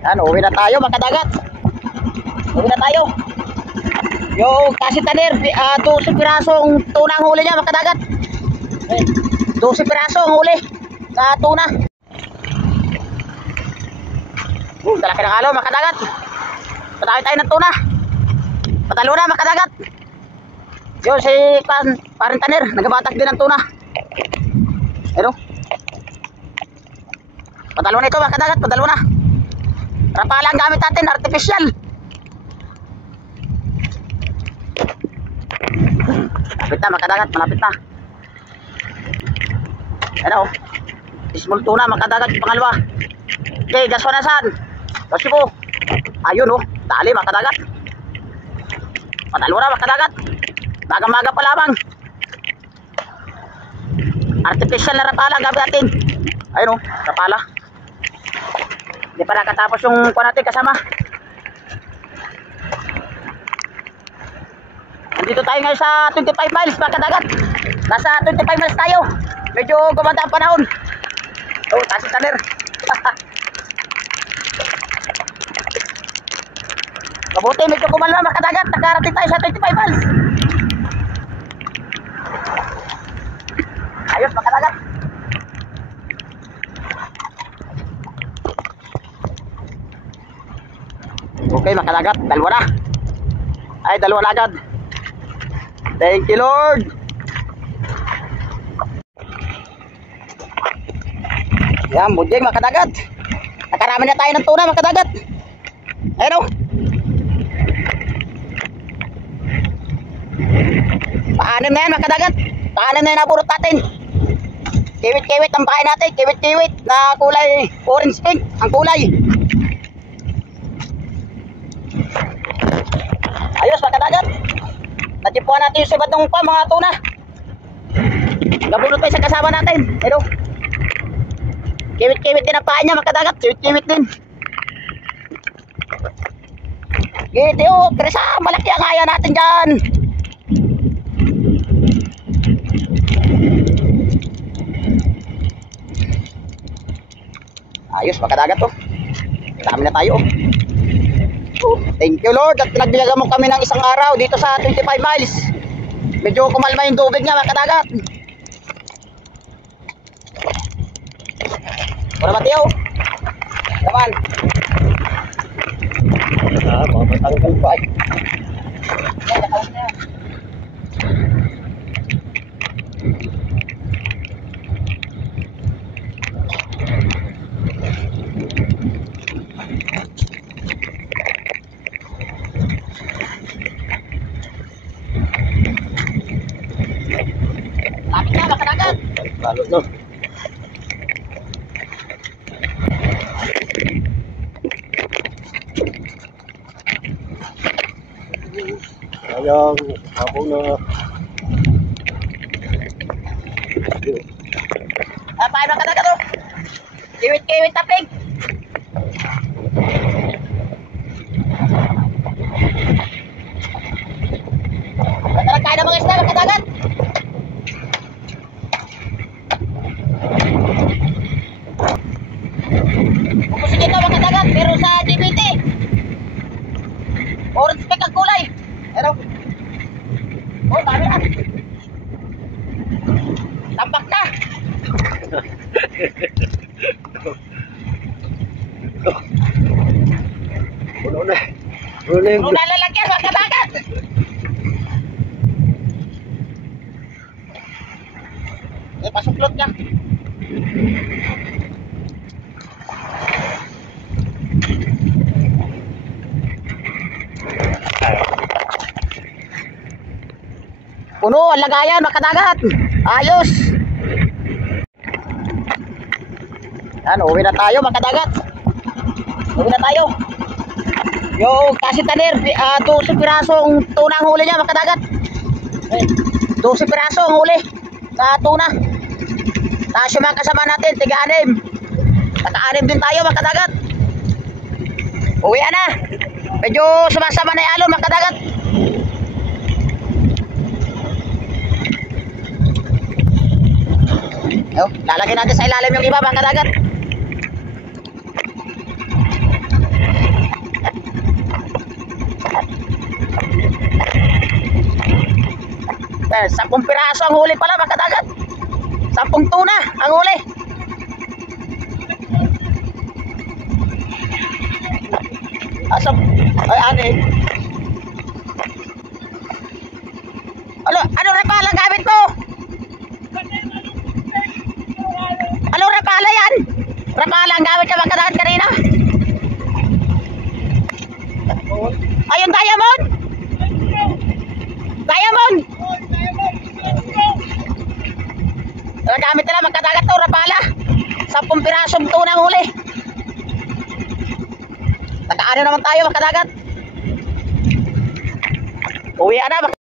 Yan, uwi na tayo mga kadagat. Uwi na tayo. Yung kasi tanir, 12 pirasong tuna ang huli niya mga kadagat. 12 piraso ang huli sa tuna. Talaki ng alo mga kadagat. Patawin tayo ng tuna. Patalo na mga kadagat. Yun si parang tanir, nagabatak din ng tuna. Ano? Patalo na ito mga kadagat, patalo na. Rapala ang gamit natin, artificial. Malapit na mga kadagat, malapit na. Ano? Small tuna mga kadagat, pangalawa. Okay, gaswa na saan? Kasi po. Ayun oh, dali mga kadagat. Patalo na mga kadagat. Maga-maga pa lamang. Artificial na rapala ang gamit natin. Ayun oh, rapala. Hindi pa nakatapos yung kuha natin kasama. Nandito tayo ngayon sa 25 miles mga kadagat. Nasa 25 miles tayo. Medyo gumanda ang panahon. Oh, taas yung tanir. Mabuti medyo kumalma mga kadagat. Nakarating tayo sa 25 miles. Ayos mga kadagat. Okay mga kadagat, dalawa na. Ay, dalawa na agad. Thank you Lord. Yan, budjeng mga kadagat. Nakarami na tayo ng tuna mga kadagat. Ayun o. Paanim na yan mga kadagat. Paanim na yan naburot natin. Kiwit-kiwit ang pakain natin. Kiwit-kiwit na kulay orange pink ang kulay. Ayos mga kadagat. Natipuan natin yung sibadong pa mga tuna. Nabunot pa sa kasama natin. Pero kiwit-kiwit din ang pain niya mga kadagat. Kiwit-kiwit din. Giti o, Krisa, malaki ang haya natin dyan. Ayos mga kadagat o. Dami na tayo o. Thank you Lord at pinagbilagan mo kami ng isang araw dito sa 25 miles. Medyo kumalma yung tubig niya mga kadagat. Wala ba tiyo? Naman. Mamatanggal pa ay. Lapit na mga kadagat. Lalo no. Sayang, habong na. Paano mga kadagat o? Kiwit-kiwit na pig. Matalag tayo ng mga isda mga kadagat. Pupusin ito mga kadagat, pero sa DBT orange pink ang kulay. Pero oh, dami na. Tambak na. Puno na. Puno na yung... Puno na lalagyan mga kadagat. Pasuklot niya. Puno ang lagayan mga kadagat. Ayos. Yan, uwi na tayo mga kadagat. Uwi na tayo. Yung kasi tanir, 12 pirasong tuna ang huli niya mga kadagat. 12 piraso ang huli sa tuna. Tapos yung mga kasama natin, tiga-anim. Naka-anim din tayo mga kadagat. Uwi na. Medyo sumasama na yung alon mga kadagat. Lalagyan natin sa ilalim yung iba mga kadagat. 10 piraso ang huli pala mga kadagat. 10 tuna ang huli. Asap, ay ano eh. Ano repala gamit mo? Ano repala yan? Repala ang gamit ka mga kadagat kanina? Ayun, diamond? Diamond? Nagamit nila mga kadagat to, rapala. 10 pirasong tunang huli. Nakaano naman tayo mga kadagat. Uwi na.